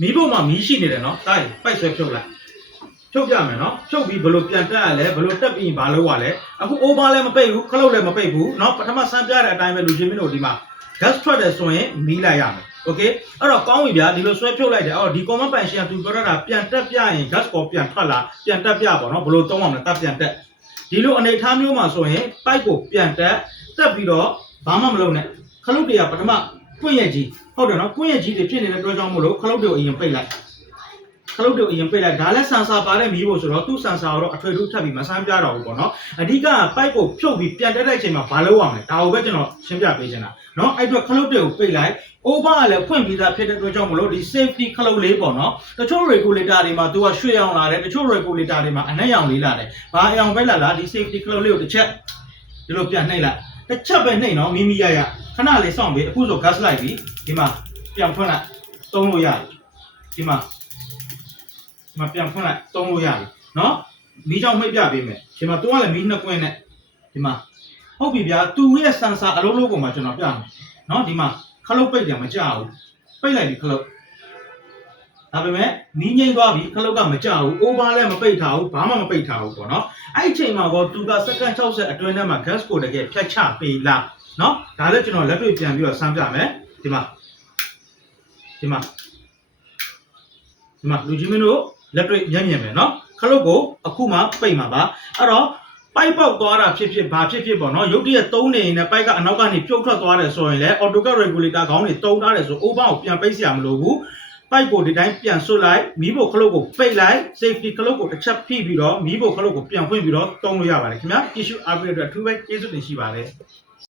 မီးပုံမှာမီးရှိနေတယ်နော်တိုင်းပိုက်ဆွဲဖြုတ်လိုက်ဖြုတ်ပြမယ်နော်ဖြုတ်ပြီးဘလို့ပြန်တက်ရလဲဘလို့တက်ပြီးဘာလို့ရလဲအခု over လည်းမပိတ်ဘူးခလုတ်လည်းမပိတ်ဘူးနော်ပထမစမ်းပြတဲ့အတိုင်းပဲလူချင်းမင်းတို့ဒီမှာ gas ထွက်တယ်ဆိုရင်မီးလိုက်ရမယ် okay အဲ့တော့ကောင်းပြီဗျာဒီလိုဆွဲဖြုတ်လိုက်တယ်အဲ့တော့ဒီ comment ပိုင်ရှင်ကသူပြောတာပြန်တက်ပြရင် gas ပေါ်ပြန်ထွက်လာပြန်တက်ပြပေါ့နော်ဘလို့သုံးအောင်လဲတက်ပြန်တက်ဒီလိုအနေထားမျိုးမှာဆိုရင် pipe ကိုပြန်တက်ပြီးတော့ဘာမှမလုပ်နဲ့ခလုတ်တွေကပထမပွင့်ရကြီးဟုတ်တယ်နော်ပွင့်ရကြီးတွေဖြစ်နေတဲ့အတွက်ကြောင့်မို့လို့ခလုတ်တွေကိုအရင်ပိတ်လိုက်ခလုတ်တွေကိုအရင်ပိတ်လိုက်ဒါလည်းဆန်ဆာပါတဲ့မီးဖို့ဆိုတော့သူ့ဆန်ဆာကတော့အထွေထူးထပ်ပြီးမဆန်းပြတော့ဘူးပေါ့နော်အဓိက pipe ကိုဖြုတ်ပြီးပြန်တက်တဲ့အချိန်မှာဘာလုပ်ရမလဲဒါကိုပဲကျွန်တော်ရှင်းပြပေးချင်တာနော်အဲ့အတွက်ခလုတ်တွေကိုပိတ်လိုက် over ကလည်းဖွင့်ပြီးသားဖြစ်တဲ့အတွက်ကြောင့်မလို့ဒီ safety ခလုတ်လေးပေါ့နော်တချို့ regulator တွေမှာသူကရွှေ့အောင်လာတယ်တချို့ regulator တွေမှာအနက်ရောင်လေးလာတယ်ဘာအရောင်ပဲလာဒီ safety ခလုတ်လေးကိုတစ်ချက်ဒီလိုပြန်နှိပ်လိုက်တစ်ချက်ပဲနှိပ်နော်မိမိရခဏလေးစောင့်ပြီးအခုဆို gas လိုက်ပြီဒီမှာပြန်ဖွင့်လိုက်သုံးလို့ရတယ်ဒီမှာပြန်ဖွင့်လိုက်သုံးလို့ရတယ်နော်မီးကြောင်မိတ်ပြပေးမယ်ဒီမှာသူကလည်းမီးနှစ်ကွင်းနဲ့ဒီမှာဟုတ်ပြီဗျာသူရဲ့ sensor အလုံးလုံးပုံမှာကျွန်တော်ပြမယ်နော်ဒီမှာခလုတ်ပိတ်တယ်မကြဘူးပိတ်လိုက်ပြီခလုတ်ဒါပေမဲ့မီးငိမ့်သွားပြီခလုတ်ကမကြဘူး over လည်းမပိတ်ထားဘူးဘာမှမပိတ်ထားဘူးပေါ့နော်အဲ့ဒီချိန်မှာတော့သူကစက္ကန့်60အတွင်းထဲမှာ gas ကိုတကယ်ဖြတ်ချပေးလားနော်ဒါလည်းကျွန်တော်လက်တွေ့ပြန်ပြီးတော့စမ်းပြမယ်ဒီမှာလူကြီးမင်းတို့လက်တွေ့ညံ့ညံ့မယ်နော်ခလုတ်ကိုအခုမှပိတ်မှာပါအဲ့တော့ပိုက်ပေါက်သွားတာဖြစ်ဘာဖြစ်ပေါ့နော်ရုပ်တရက်သုံးနေရင်လည်းပိုက်ကအနောက်ကနေပြုတ်ထွက်သွားတယ်ဆိုရင်လည်း AutoCAD regulator ခေါင်းတွေတုံးထားတယ်ဆို over ကိုပြန်ပိတ်စရာမလိုဘူးပိုက်ကိုဒီတိုင်းပြန်ဆွတ်လိုက်မီးဖို့ခလုတ်ကိုပိတ်လိုက် safety ခလုတ်ကိုတစ်ချက်ဖိပြီးတော့မီးဖို့ခလုတ်ကိုပြန်ဖွင့်ပြီးတော့တုံးလို့ရပါတယ်ခင်ဗျာ issue upgrade အတွက်အထူးပဲကျေးဇူးတင်ရှိပါတယ်